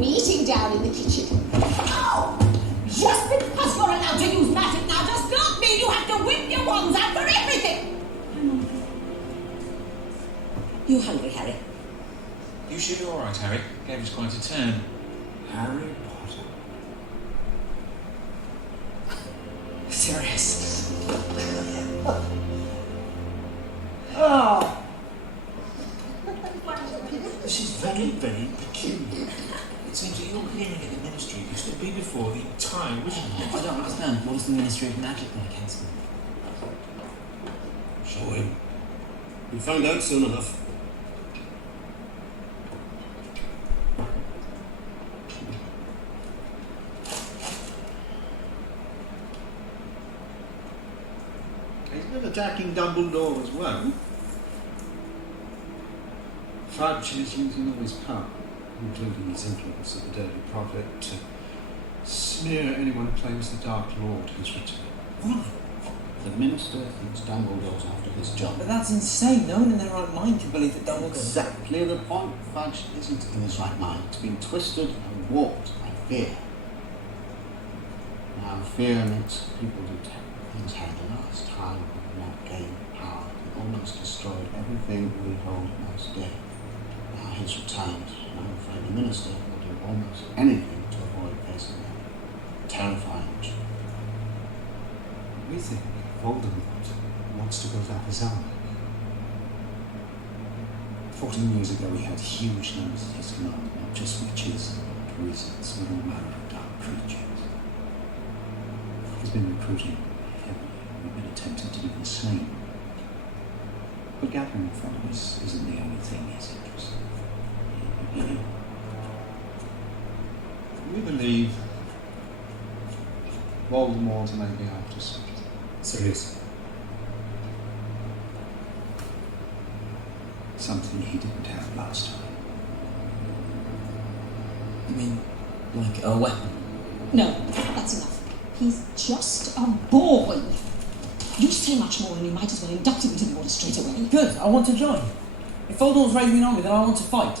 meeting down in the kitchen. Oh! Just because you're allowed to use magic now does not mean you have to whip your wands out for everything! You hungry, Harry? You should be alright, Harry. Gave us quite a turn. Harry Potter. Serious. Oh! This is very, very peculiar. It seems that your hearing in the Ministry used to be before the entire original. I don't understand. What does the Ministry of Magic know against me? Show him. You'll find out soon enough. He's been attacking Dumbledore as well. Fudge is using all his power, including his influence at the Daily Prophet, to smear anyone who claims the Dark Lord has returned. The Minister thinks Dumbledore's after his job. But that's insane. No one in their right mind can believe that Dumbledore... Exactly the point. Fudge isn't in his right mind. It's been twisted and warped by fear. Now, fear makes people do terrible things. Harry, the last time we not gained power, he almost destroyed everything we hold most dear. Now he's returned, and I'm afraid the Minister will do almost anything to avoid facing him. Terrifying truth. We think Voldemort wants to build up his army. 14 years ago, he had huge numbers at his command, not just witches, wizards, and all manner of dark creatures. He's been recruiting heavily. We've been attempting to even slay him. But gathering followers isn't the only thing he's interested in. We believe Voldemort may be after something. Serious. Something he didn't have last time. You mean, like a weapon? No, that's enough. He's just a boy. You say much more and you might as well induct him into the order straight away. Good, I want to join. If Voldemort's raising an army, then I want to fight.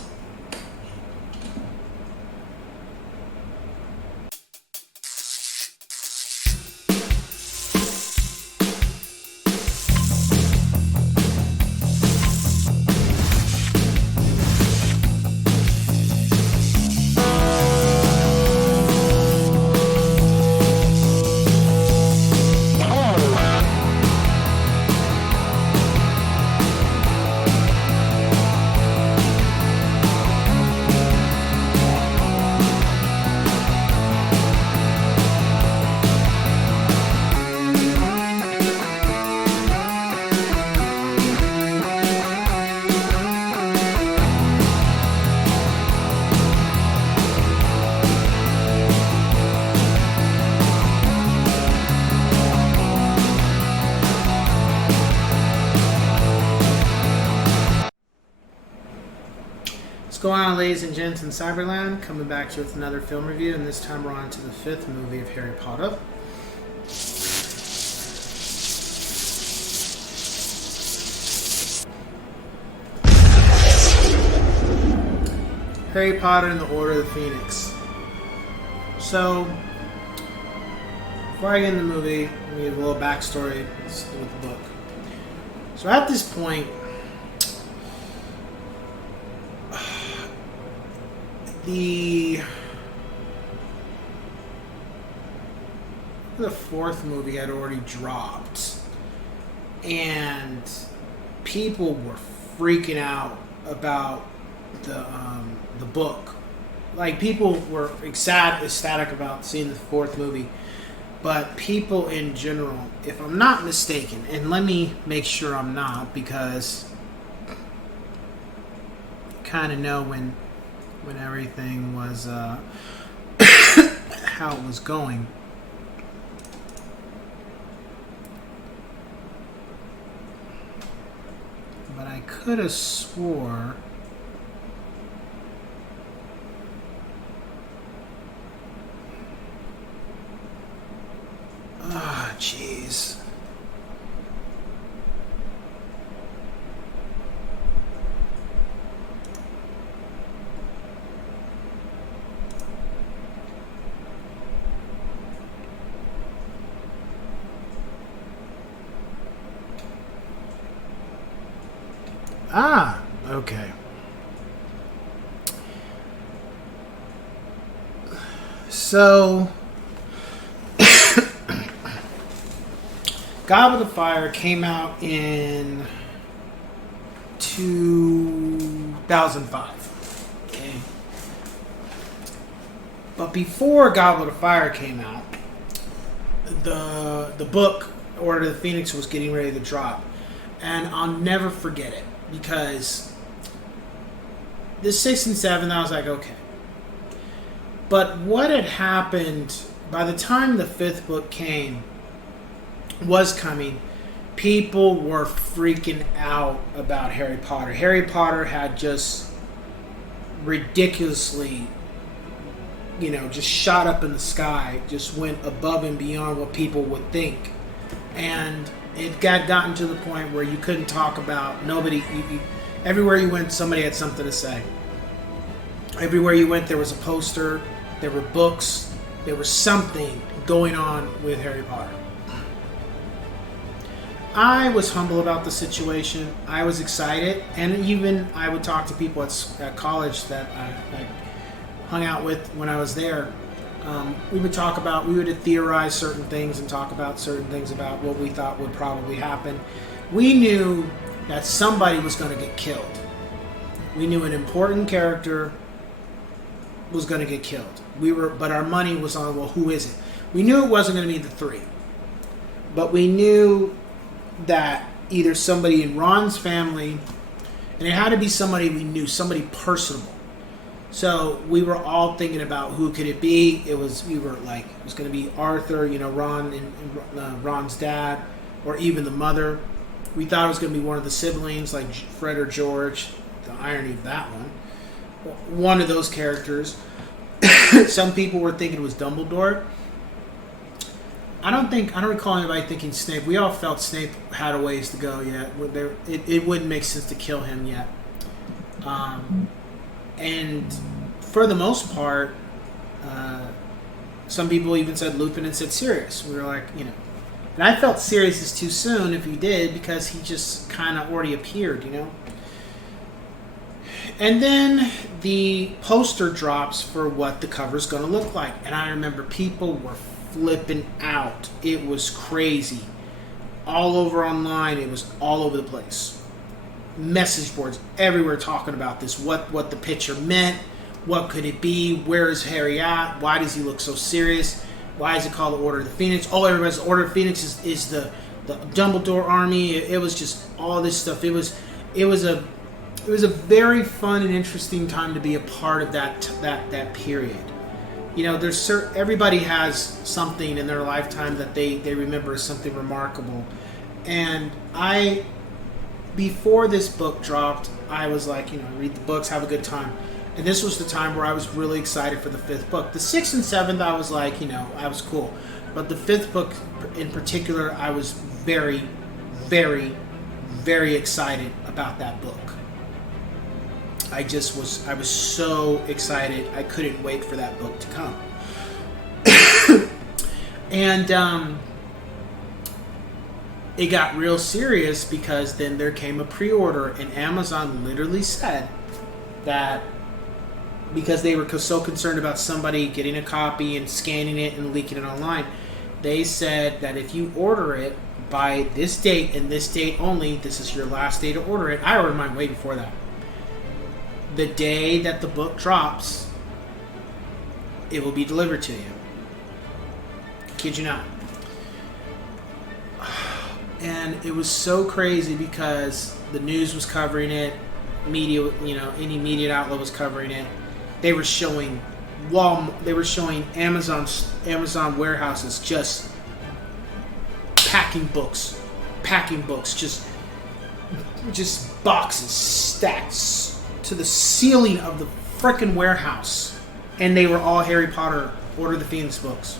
What's going on, ladies and gents in Cyberland? Coming back to you with another film review, and this time we're on to the 5th movie of Harry Potter. Harry Potter and the Order of the Phoenix. So, before I get into the movie, let me give a little backstory with the book. So at this point, the 4th movie had already dropped, and people were freaking out about the book. Like, people were ecstatic about seeing the 4th movie, but people in general, if I'm not mistaken, and let me make sure I'm not, because I kind of know when everything was how it was going. But I could have swore jeez. Ah, okay. So, Goblet of Fire came out in 2005. Okay. But before Goblet of Fire came out, the book Order of the Phoenix was getting ready to drop. And I'll never forget it, because the 6th and 7th, I was like, okay. But what had happened, by the time the 5th book was coming, people were freaking out about Harry Potter. Harry Potter had just ridiculously, just shot up in the sky, just went above and beyond what people would think. And it gotten to the point where you couldn't talk about, everywhere you went, somebody had something to say. Everywhere you went, there was a poster, there were books, there was something going on with Harry Potter. I was humble about the situation. I was excited, and even I would talk to people at college that I hung out with when I was there. We would theorize certain things and talk about certain things about what we thought would probably happen. We knew that somebody was going to get killed. We knew an important character was going to get killed. But our money was on, well, who is it? We knew it wasn't going to be the 3. But we knew that either somebody in Ron's family, and it had to be somebody we knew, somebody personable. So we were all thinking about who could it be. It was going to be Arthur, Ron and Ron's dad, or even the mother. We thought it was going to be one of the siblings, like Fred or George. The irony of that one. One of those characters. Some people were thinking it was Dumbledore. I don't recall anybody thinking Snape. We all felt Snape had a ways to go yet. It wouldn't make sense to kill him yet. And for the most part, some people even said Lupin and said Sirius. We were like, and I felt Sirius is too soon if he did, because he just kind of already appeared, And then the poster drops for what the cover's going to look like. And I remember people were flipping out. It was crazy. All over online. It was all over the place. Message boards everywhere talking about this. What the picture meant. What could it be? Where is Harry at? Why does he look so serious? Why is it called the Order of the Phoenix? Oh, everybody's Order of Phoenix is the Dumbledore army. It was just all this stuff. It was a very fun and interesting time to be a part of that period. Everybody has something in their lifetime that they remember as something remarkable. And before this book dropped, I was like, read the books, have a good time. And this was the time where I was really excited for the 5th book. The 6th and 7th, I was like, I was cool. But the 5th book in particular, I was very, very, very excited about that book. I was so excited. I couldn't wait for that book to come. And it got real serious, because then there came a pre-order, and Amazon literally said that because they were so concerned about somebody getting a copy and scanning it and leaking it online, they said that if you order it by this date and this date only, this is your last day to order it. I ordered mine way before that. The day that the book drops, it will be delivered to you. Kid you not. And it was so crazy, because the news was covering it, media, any media outlet was covering it. They were showing Amazon warehouses just packing books, just boxes stacked to the ceiling of the frickin' warehouse, and they were all Harry Potter Order of the Phoenix books.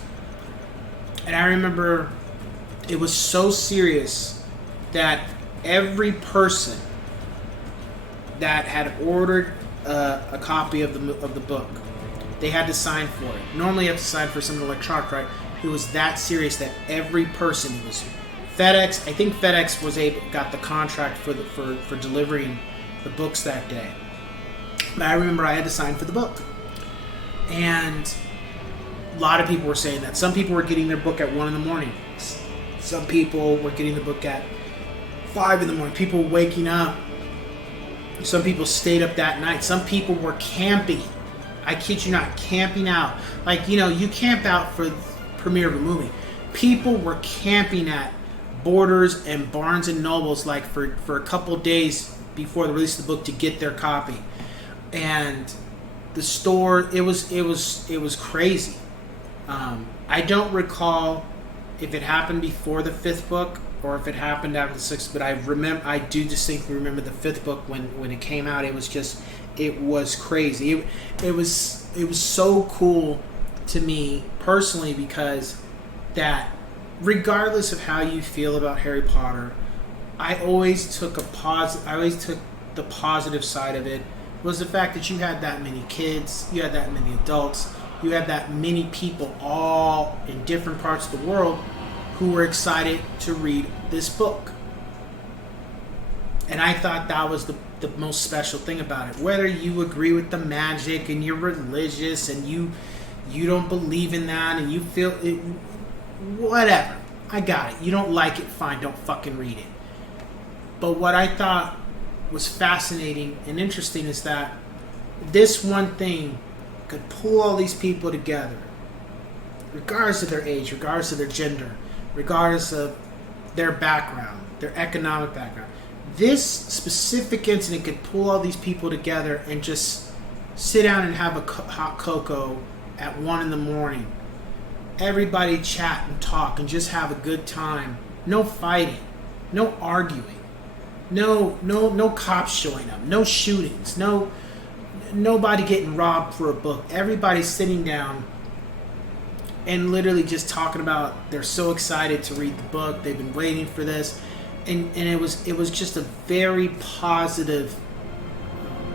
And I remember it was so serious that every person that had ordered a copy of the book, they had to sign for it. Normally you have to sign for something electronic, right? It was that serious that every person, it was FedEx. I think FedEx got the contract for delivering the books that day. But I remember I had to sign for the book. And a lot of people were saying that. Some people were getting their book at 1 in the morning. Some people were getting the book at 5 in the morning. People waking up. Some people stayed up that night. Some people were camping. I kid you not, camping out. Like, you know, you camp out for the premiere of a movie. People were camping at Borders and Barnes and Nobles like for a couple days before the release of the book to get their copy. And the store, it was crazy. I don't recall if it happened before the 5th book or if it happened after the 6th, but I do distinctly remember the 5th book when it came out. It was crazy. It was so cool to me personally, because that regardless of how you feel about Harry Potter, I always took the positive side of it, was the fact that you had that many kids, you had that many adults, you had that many people all in different parts of the world who were excited to read this book. And I thought that was the most special thing about it. Whether you agree with the magic and you're religious and you don't believe in that and you feel it, whatever. I got it. You don't like it, fine, don't fucking read it. But what I thought was fascinating and interesting is that this one thing could pull all these people together, regardless of their age, regardless of their gender, regardless of their background, their economic background. This specific incident could pull all these people together and just sit down and have a hot cocoa at 1 in the morning. Everybody chat and talk and just have a good time. No fighting, no arguing, no cops showing up, no shootings, nobody getting robbed for a book. Everybody's sitting down and literally just talking about they're so excited to read the book. They've been waiting for this, and it was just a very positive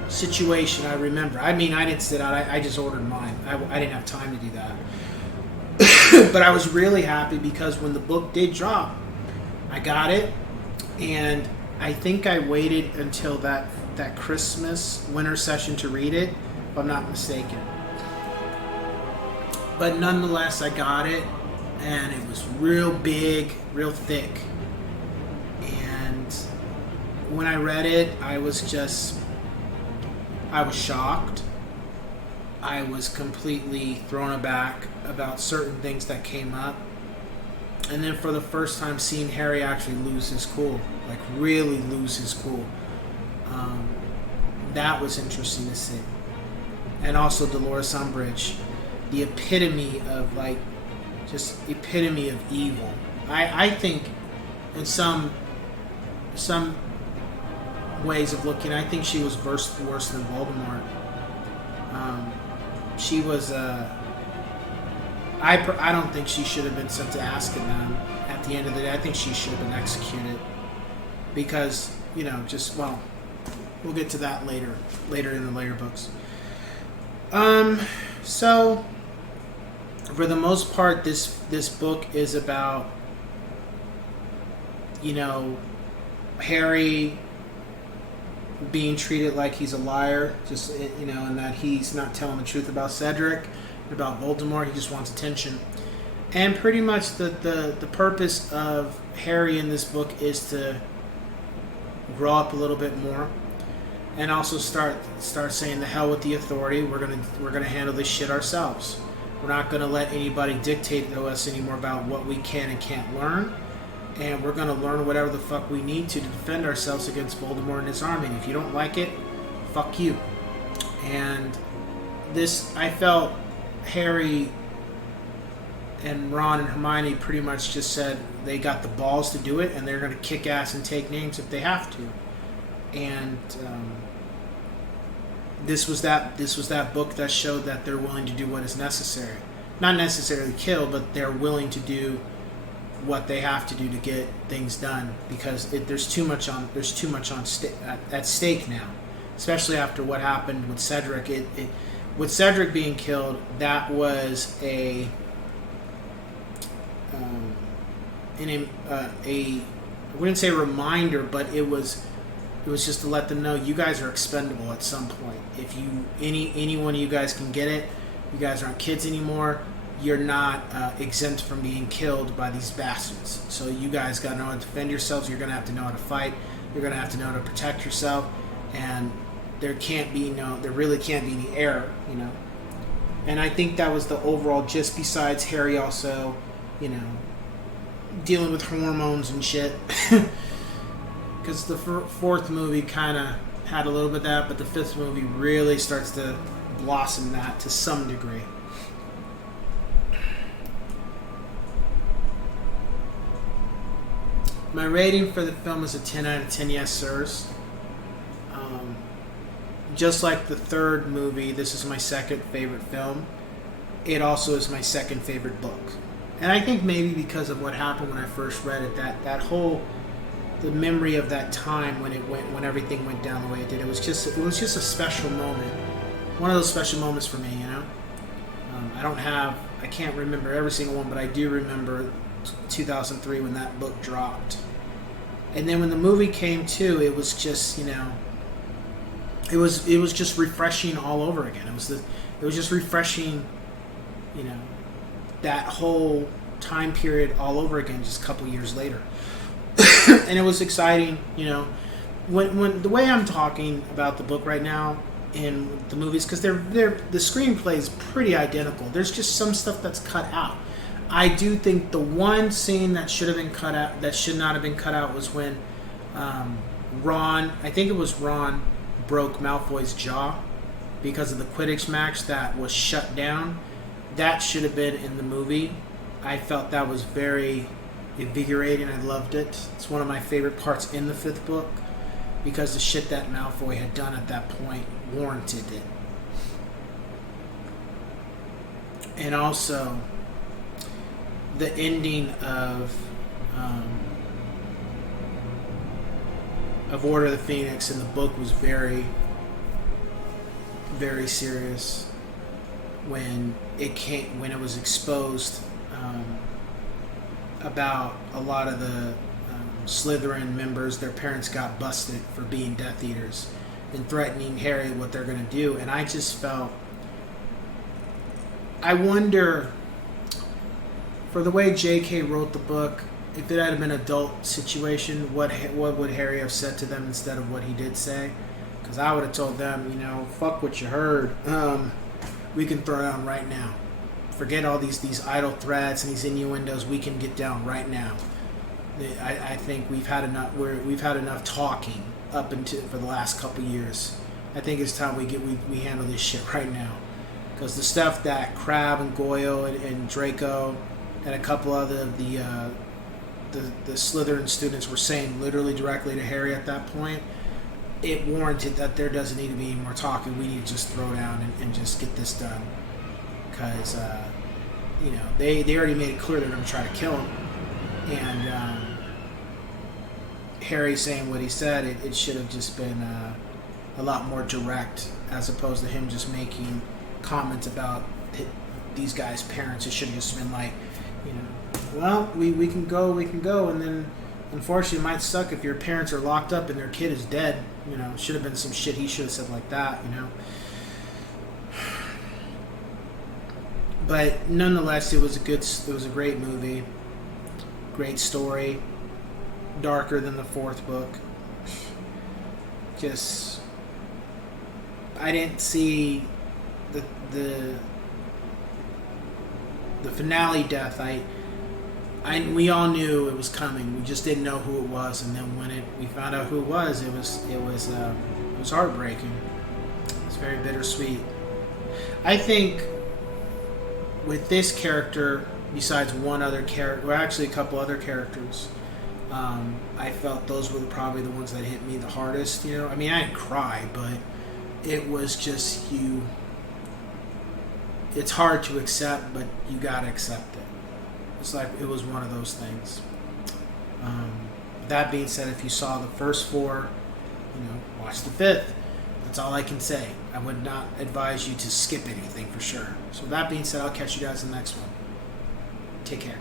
situation. I remember. I mean, I didn't sit out. I just ordered mine. I didn't have time to do that. But I was really happy because when the book did drop, I got it, and I think I waited until that Christmas winter session to read it, if I'm not mistaken. But nonetheless, I got it, and it was real big, real thick. And when I read it, I was shocked. I was completely thrown aback about certain things that came up. And then for the first time, seeing Harry actually lose his cool, like really lose his cool. That was interesting to see. And also Dolores Umbridge, the epitome of epitome of evil. I think in some ways of looking, I think she was worse than Voldemort. She was I don't think she should have been sent to Azkaban at the end of the day. I think she should have been executed because, we'll get to that later in the later books. So for the most part, this book is about, Harry being treated like he's a liar, and that he's not telling the truth about Cedric, about Voldemort. He just wants attention. And pretty much the purpose of Harry in this book is to grow up a little bit more, and also start saying the hell with the authority. We're gonna handle this shit ourselves. We're not gonna let anybody dictate to us anymore about what we can and can't learn. And we're going to learn whatever the fuck we need to defend ourselves against Voldemort and his army. And if you don't like it, fuck you. And I felt Harry and Ron and Hermione pretty much just said they got the balls to do it, and they're going to kick ass and take names if they have to. And this was that book that showed that they're willing to do what is necessary. Not necessarily kill, but they're willing to do what they have to do to get things done, because there's too much at stake now, especially after what happened with Cedric. With Cedric being killed, that was I wouldn't say a reminder, but it was It was just to let them know you guys are expendable at some point. If you any one of you guys can get it, you guys aren't kids anymore. You're not exempt from being killed by these bastards. So you guys got to know how to defend yourselves. You're going to have to know how to fight. You're going to have to know how to protect yourself. And there really can't be any error, you know. And I think that was the overall gist. Besides Harry also, you know, dealing with hormones and shit. Because the fourth movie kind of had a little bit of that, but the fifth movie really starts to blossom that to some degree. My rating for the film is a 10 out of 10 yes sirs. Just like the third movie, this is my second favorite film. It also is my second favorite book. And I think maybe because of what happened when I first read it, that whole the memory of that time when everything went down the way it did, it was just a special moment. One of those special moments for me, you know. I can't remember every single one, but I do remember 2003 when that book dropped. And then when the movie came too, it was just, you know, it was just refreshing all over again. It was just refreshing, you know, that whole time period all over again just a couple years later. And it was exciting, you know, when the way I'm talking about the book right now in the movies, because the screenplay is pretty identical. There's just some stuff that's cut out. I do think the one scene that should have been cut out, that should not have been cut out, was when Ron broke Malfoy's jaw because of the Quidditch match that was shut down. That should have been in the movie. I felt that was very invigorating. I loved it. It's one of my favorite parts in the fifth book because the shit that Malfoy had done at that point warranted it. And also the ending of Order of the Phoenix in the book was very, very serious when it was exposed about a lot of the Slytherin members. Their parents got busted for being Death Eaters and threatening Harry what they're going to do. And I just felt, I wonder, for the way J.K. wrote the book, if it had been an adult situation, what would Harry have said to them instead of what he did say? Because I would have told them, you know, fuck what you heard. We can throw down right now. Forget all these idle threats and these innuendos. We can get down right now. I think we've had enough talking up until for the last couple years. I think it's time we handle this shit right now. Because the stuff that Crabbe and Goyle and Draco and a couple other the Slytherin students were saying literally directly to Harry at that point, it warranted that there doesn't need to be any more talking. We need to just throw down and just get this done. Because, you know, they already made it clear they're going to try to kill him. And Harry saying what he said, it should have just been a lot more direct as opposed to him just making comments about these guys' parents. It should have just been like, you know, well, we can go, and then unfortunately it might suck if your parents are locked up and their kid is dead. You know, should have been some shit he should have said like that, you know. But nonetheless, it was a great movie, great story, darker than the fourth book. Just, I didn't see the finale death. We all knew it was coming. We just didn't know who it was, and then when we found out who it was heartbreaking. It's very bittersweet. I think with this character, besides one other character, well, actually a couple other characters, I felt those were probably the ones that hit me the hardest. You know, I mean, I didn't cry, but it was just it's hard to accept, but you gotta accept it. It's like it was one of those things. That being said, if you saw the first four, you know, watch the fifth. That's all I can say. I would not advise you to skip anything for sure. So that being said, I'll catch you guys in the next one. Take care.